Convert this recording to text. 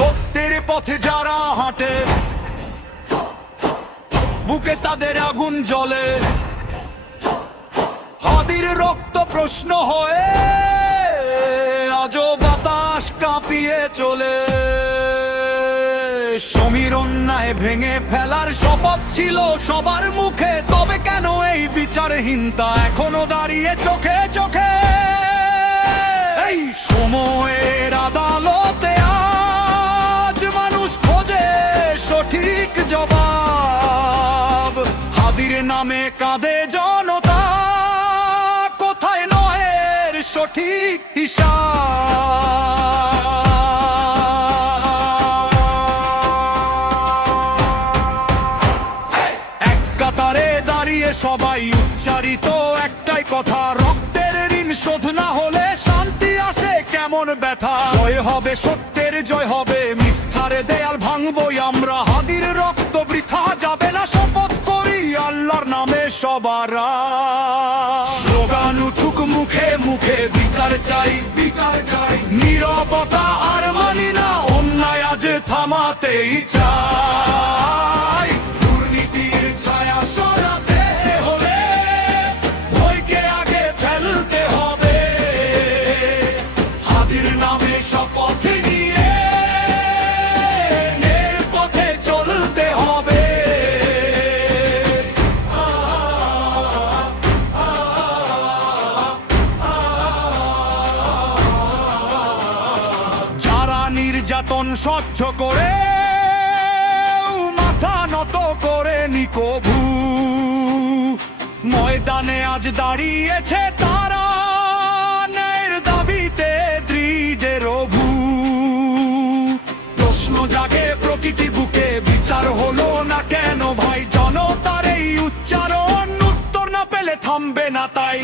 সত্যের পথে যারা হাঁটে, বুকে তাদের আগুন জ্বলে, হাদির রক্ত প্রশ্ন হয়ে আজও বাতাস কাঁপিয়ে চলে। সমীর অন্যায় ভেঙে ফেলার শপথ ছিল সবার মুখে, তবে কেন এই বিচারহীনতা এখনো দাঁড়িয়ে চোখে চোখে? এই সময়ের আদালতে আজ মানুষ খোঁজে সঠিক জবাব। হাদির নামে কাঁদে জনতা, কোথায় নয়ের সঠিক হিসাব? এক কাতারে দাঁড়িয়ে সবাই উচ্চারিত একটাই কথা, রক্তের ঋণ শোধ না হলে শান্তি আসে কেমন ব্যথা। জয় হবে সত্যের, জয় হবে মিথ্যার দেয়াল ভাঙবই আমরা। হাদির রক্ত বৃথা যাবে না, শপথ করি আল্লাহর নামে সবার। স্লোগান উঠুক মুখে মুখে, বিচার চাই, বিচার চাই। নীরবতা আর মানি না, অন্যায় আজ থামাতেই চাই। দুর্নীতির ছায়া সরাতে হলে ভয়কে আগে ফেলতে হবে। হাদির নামে শপথ নিয়ে ন্যায়ের পথে চলতে হবে। যারা নির্যাতন সহ্য করে মাথা নত করে নিকভু, ময়দানে আজ দাঁড়িয়েছে তারা ন্যায়ের দাবিতে দৃঢ়ের ভূ। প্রশ্ন জাগে প্রতিটি বুকে, বিচার হলো না কেন ভাই? জনতার এই উচ্চারণ উত্তর না পেলে থামবে না তাই।